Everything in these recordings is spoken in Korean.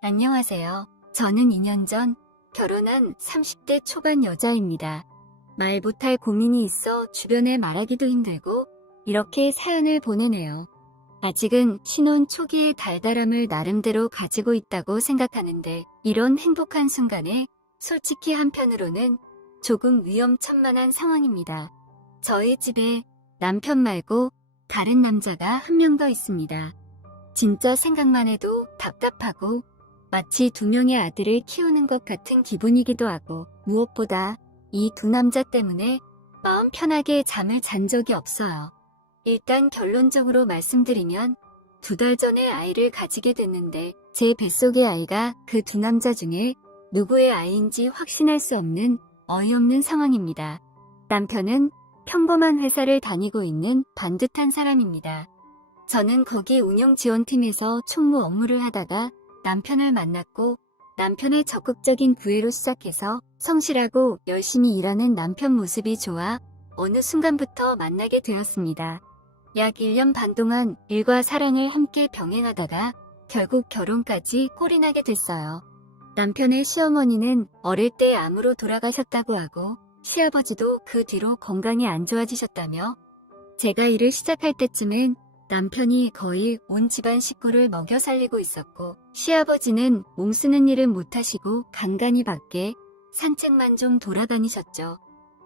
안녕하세요. 저는 2년 전 결혼한 30대 초반 여자입니다. 말 못할 고민이 있어 주변에 말하기도 힘들고 이렇게 사연을 보내네요. 아직은 신혼 초기의 달달함을 나름대로 가지고 있다고 생각하는데 이런 행복한 순간에 솔직히 한편으로는 조금 위험천만한 상황입니다. 저희 집에 남편 말고 다른 남자가 한 명 더 있습니다. 진짜 생각만 해도 답답하고 마치 두 명의 아들을 키우는 것 같은 기분이기도 하고 무엇보다 이 두 남자 때문에 마음 편하게 잠을 잔 적이 없어요. 일단 결론적으로 말씀드리면 2달 전에 아이를 가지게 됐는데 제 뱃속의 아이가 그 두 남자 중에 누구의 아이인지 확신할 수 없는 어이없는 상황입니다. 남편은 평범한 회사를 다니고 있는 반듯한 사람입니다. 저는 거기 운영지원팀에서 총무 업무를 하다가 남편을 만났고 남편의 적극적인 구애로 시작해서 성실하고 열심히 일하는 남편 모습이 좋아 어느 순간부터 만나게 되었습니다. 약 1년 반 동안 일과 사랑을 함께 병행하다가 결국 결혼까지 꼴이 나게 됐어요. 남편의 시어머니는 어릴 때 암으로 돌아가셨다고 하고 시아버지도 그 뒤로 건강이 안 좋아지셨다며 제가 일을 시작할 때쯤엔 남편이 거의 온 집안 식구를 먹여 살리고 있었고 시아버지는 몸 쓰는 일은 못하시고 간간히 밖에 산책만 좀 돌아다니셨죠.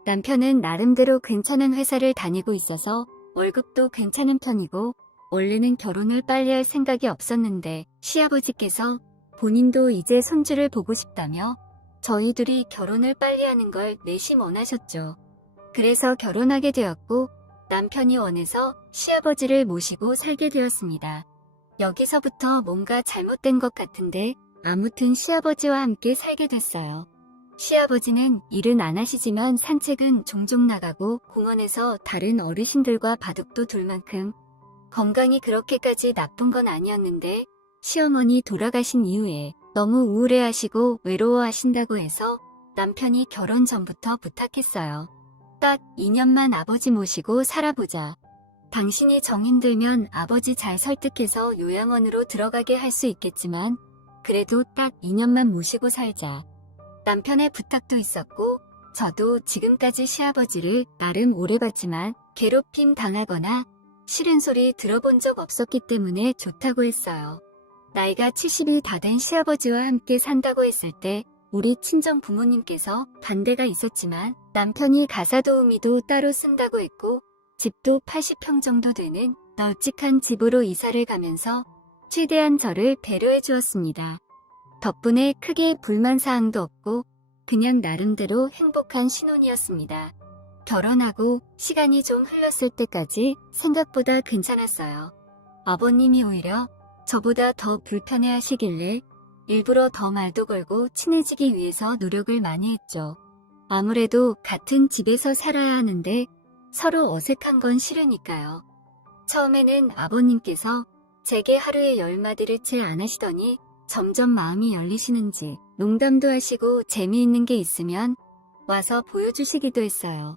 남편은 나름대로 괜찮은 회사를 다니고 있어서 월급도 괜찮은 편이고 원래는 결혼을 빨리 할 생각이 없었는데 시아버지께서 본인도 이제 손주를 보고 싶다며 저희 둘이 결혼을 빨리 하는 걸 내심 원하셨죠. 그래서 결혼하게 되었고 남편이 원해서 시아버지를 모시고 살게 되었습니다. 여기서부터 뭔가 잘못된 것 같은데 아무튼 시아버지와 함께 살게 됐어요. 시아버지는 일은 안 하시지만 산책은 종종 나가고 공원에서 다른 어르신들과 바둑도 둘 만큼 건강이 그렇게까지 나쁜 건 아니었는데 시어머니 돌아가신 이후에 너무 우울해하시고 외로워하신다고 해서 남편이 결혼 전부터 부탁했어요. 딱 2년만 아버지 모시고 살아보자. 당신이 정 힘들면 아버지 잘 설득해서 요양원으로 들어가게 할 수 있겠지만 그래도 딱 2년만 모시고 살자. 남편의 부탁도 있었고 저도 지금까지 시아버지를 나름 오래 봤지만 괴롭힘 당하거나 싫은 소리 들어본 적 없었기 때문에 좋다고 했어요. 나이가 70이 다 된 시아버지와 함께 산다고 했을 때 우리 친정 부모님께서 반대가 있었지만 남편이 가사 도우미도 따로 쓴다고 했고 집도 80평 정도 되는 널찍한 집으로 이사를 가면서 최대한 저를 배려해 주었습니다. 덕분에 크게 불만사항도 없고 그냥 나름대로 행복한 신혼이었습니다. 결혼하고 시간이 좀 흘렀을 때까지 생각보다 괜찮았어요. 아버님이 오히려 저보다 더 불편해하시길래 일부러 더 말도 걸고 친해지기 위해서 노력을 많이 했죠. 아무래도 같은 집에서 살아야 하는데 서로 어색한 건 싫으니까요. 처음에는 아버님께서 제게 하루에 10마디를 채 안 하시더니 점점 마음이 열리시는지 농담도 하시고 재미있는 게 있으면 와서 보여주시기도 했어요.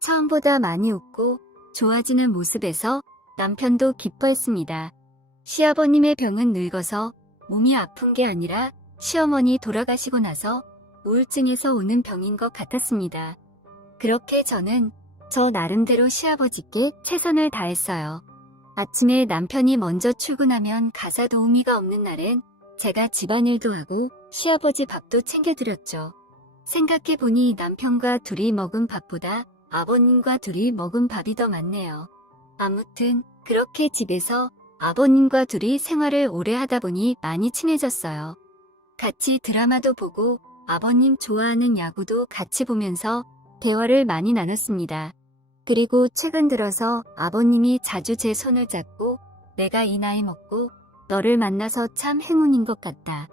처음보다 많이 웃고 좋아지는 모습에서 남편도 기뻐했습니다. 시아버님의 병은 늙어서 몸이 아픈 게 아니라 시어머니 돌아가시고 나서 우울증에서 오는 병인 것 같았습니다. 그렇게 저는 저 나름대로 시아버지께 최선을 다했어요. 아침에 남편이 먼저 출근하면 가사 도우미가 없는 날엔 제가 집안일도 하고 시아버지 밥도 챙겨드렸죠. 생각해보니 남편과 둘이 먹은 밥보다 아버님과 둘이 먹은 밥이 더 많네요. 아무튼 그렇게 집에서 아버님과 둘이 생활을 오래 하다 보니 많이 친해졌어요. 같이 드라마도 보고 아버님 좋아하는 야구도 같이 보면서 대화를 많이 나눴습니다. 그리고 최근 들어서 아버님이 자주 제 손을 잡고 내가 이 나이 먹고 너를 만나서 참 행운인 것 같다.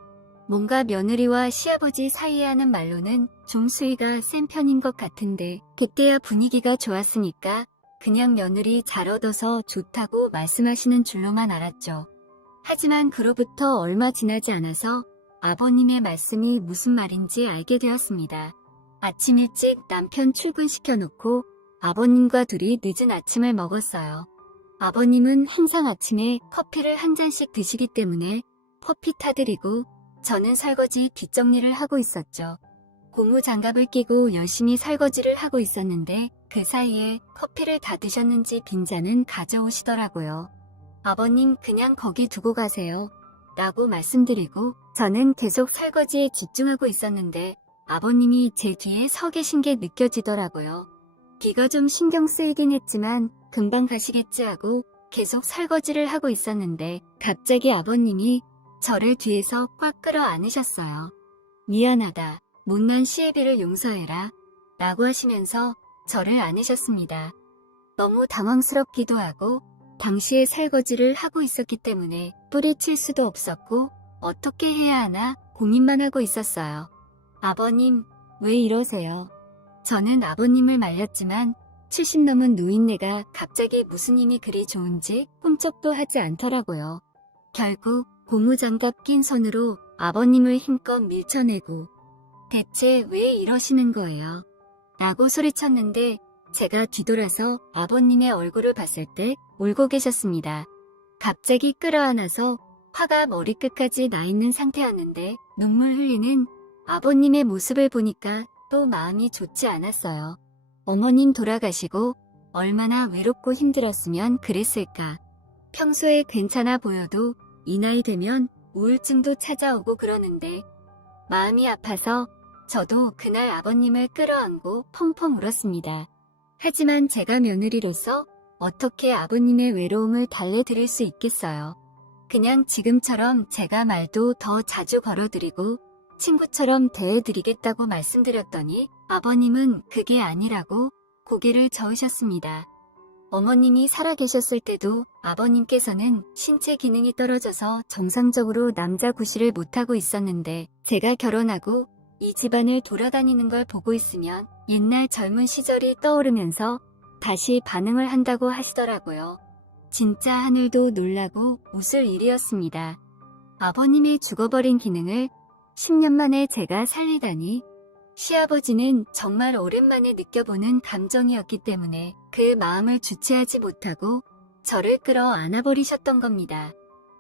뭔가 며느리와 시아버지 사이에 하는 말로는 좀 수위가 센 편인 것 같은데 그때야 분위기가 좋았으니까 그냥 며느리 잘 얻어서 좋다고 말씀하시는 줄로만 알았죠. 하지만 그로부터 얼마 지나지 않아서 아버님의 말씀이 무슨 말인지 알게 되었습니다. 아침 일찍 남편 출근시켜놓고 아버님과 둘이 늦은 아침을 먹었어요. 아버님은 항상 아침에 커피를 한 잔씩 드시기 때문에 커피 타드리고 저는 설거지 뒷정리를 하고 있었죠. 고무 장갑을 끼고 열심히 설거지를 하고 있었는데 그 사이에 커피를 다 드셨는지 빈잔은 가져오시더라고요. 아버님 그냥 거기 두고 가세요. 라고 말씀드리고 저는 계속 설거지에 집중하고 있었는데 아버님이 제 뒤에 서 계신 게 느껴지더라고요. 귀가 좀 신경 쓰이긴 했지만 금방 가시겠지 하고 계속 설거지를 하고 있었는데 갑자기 아버님이 저를 뒤에서 꽉 끌어 안으셨어요. 미안하다. 못난 시애비를 용서해라. 라고 하시면서 저를 안으셨습니다. 너무 당황스럽기도 하고 당시에 설거지를 하고 있었기 때문에 뿌리칠 수도 없었고 어떻게 해야 하나 고민만 하고 있었어요. 아버님, 왜 이러세요? 저는 아버님을 말렸지만 70 넘은 노인네가 갑자기 무슨 힘이 그리 좋은지 꿈쩍도 하지 않더라고요. 결국 고무장갑 낀 손으로 아버님을 힘껏 밀쳐내고 대체 왜 이러시는 거예요? 라고 소리쳤는데 제가 뒤돌아서 아버님의 얼굴을 봤을 때 울고 계셨습니다. 갑자기 끌어안아서 화가 머리끝까지 나 있는 상태였는데 눈물 흘리는 아버님의 모습을 보니까 또 마음이 좋지 않았어요. 어머님 돌아가시고 얼마나 외롭고 힘들었으면 그랬을까. 평소에 괜찮아 보여도 이 나이 되면 우울증도 찾아오고 그러는데 마음이 아파서 저도 그날 아버님을 끌어안고 펑펑 울었습니다. 하지만 제가 며느리로서 어떻게 아버님의 외로움을 달래드릴 수 있겠어요. 그냥 지금처럼 제가 말도 더 자주 걸어드리고 친구처럼 대해드리겠다고 말씀드렸더니 아버님은 그게 아니라고 고개를 저으셨습니다. 어머님이 살아계셨을 때도 아버님께서는 신체 기능이 떨어져서 정상적으로 남자 구실을 못하고 있었는데 제가 결혼하고 이 집안을 돌아다니는 걸 보고 있으면 옛날 젊은 시절이 떠오르면서 다시 반응을 한다고 하시더라고요. 진짜 하늘도 놀라고 웃을 일이었습니다. 아버님의 죽어버린 기능을 10년 만에 제가 살리다니 시아버지는 정말 오랜만에 느껴보는 감정이었기 때문에 그 마음을 주체하지 못하고 저를 끌어 안아버리셨던 겁니다.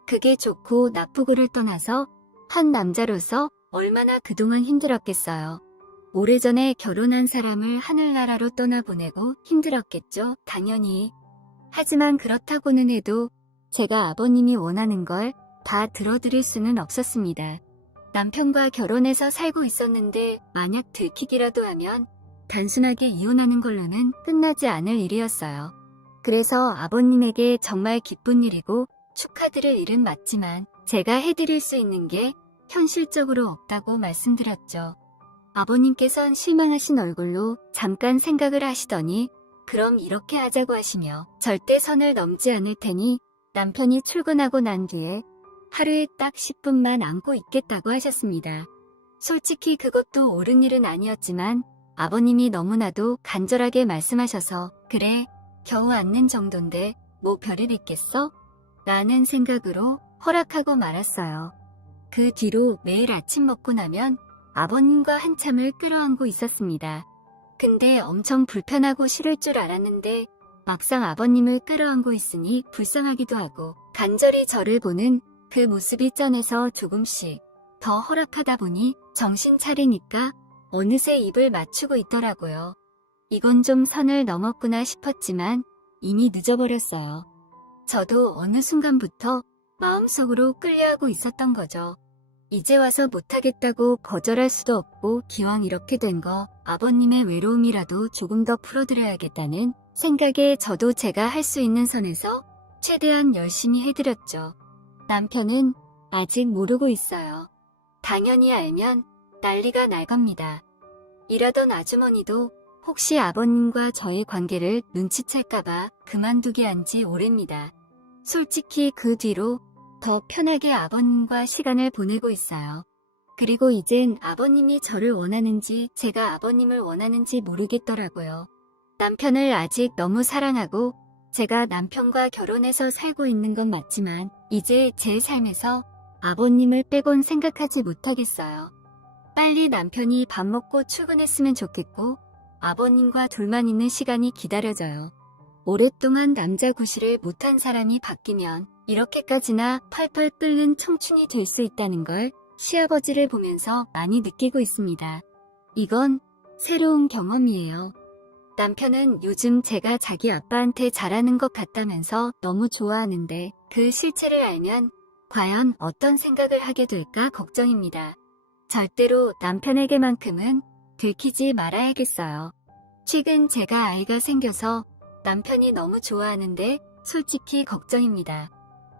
그게 좋고 나쁘고를 떠나서 한 남자로서 얼마나 그동안 힘들었겠어요. 오래전에 결혼한 사람을 하늘나라로 떠나보내고 힘들었겠죠, 당연히. 하지만 그렇다고는 해도 제가 아버님이 원하는 걸 다 들어드릴 수는 없었습니다. 남편과 결혼해서 살고 있었는데 만약 들키기라도 하면 단순하게 이혼하는 걸로는 끝나지 않을 일이었어요. 그래서 아버님에게 정말 기쁜 일이고 축하드릴 일은 맞지만 제가 해드릴 수 있는 게 현실적으로 없다고 말씀드렸죠. 아버님께선 실망하신 얼굴로 잠깐 생각을 하시더니 그럼 이렇게 하자고 하시며 절대 선을 넘지 않을 테니 남편이 출근하고 난 뒤에 하루에 딱 10분만 안고 있겠다고 하셨습니다. 솔직히 그것도 옳은 일은 아니었지만 아버님이 너무나도 간절하게 말씀하셔서 그래, 겨우 안는 정도인데 뭐 별일 있겠어? 라는 생각으로 허락하고 말았어요. 그 뒤로 매일 아침 먹고 나면 아버님과 한참을 끌어안고 있었습니다. 근데 엄청 불편하고 싫을 줄 알았는데 막상 아버님을 끌어안고 있으니 불쌍하기도 하고 간절히 저를 보는 그 모습이 짠해서 조금씩 더 허락하다 보니 정신 차리니까 어느새 입을 맞추고 있더라고요. 이건 좀 선을 넘었구나 싶었지만 이미 늦어버렸어요. 저도 어느 순간부터 마음속으로 끌려하고 있었던 거죠. 이제 와서 못하겠다고 거절할 수도 없고 기왕 이렇게 된 거 아버님의 외로움이라도 조금 더 풀어드려야겠다는 생각에 저도 제가 할 수 있는 선에서 최대한 열심히 해드렸죠. 남편은 아직 모르고 있어요. 당연히 알면 난리가 날 겁니다. 일하던 아주머니도 혹시 아버님과 저의 관계를 눈치챌까봐 그만두게 한 지 오래입니다. 솔직히 그 뒤로 더 편하게 아버님과 시간을 보내고 있어요. 그리고 이젠 아버님이 저를 원하는지 제가 아버님을 원하는지 모르겠더라고요. 남편을 아직 너무 사랑하고 제가 남편과 결혼해서 살고 있는 건 맞지만 이제 제 삶에서 아버님을 빼곤 생각하지 못하겠어요. 빨리 남편이 밥 먹고 출근했으면 좋겠고 아버님과 둘만 있는 시간이 기다려져요. 오랫동안 남자 구실을 못한 사람이 바뀌면 이렇게까지나 펄펄 끓는 청춘이 될 수 있다는 걸 시아버지를 보면서 많이 느끼고 있습니다. 이건 새로운 경험이에요. 남편은 요즘 제가 자기 아빠한테 잘하는 것 같다면서 너무 좋아하는데 그 실체를 알면 과연 어떤 생각을 하게 될까 걱정입니다. 절대로 남편에게만큼은 들키지 말아야겠어요. 최근 제가 아이가 생겨서 남편이 너무 좋아하는데 솔직히 걱정입니다.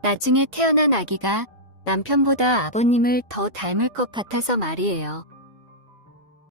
나중에 태어난 아기가 남편보다 아버님을 더 닮을 것 같아서 말이에요.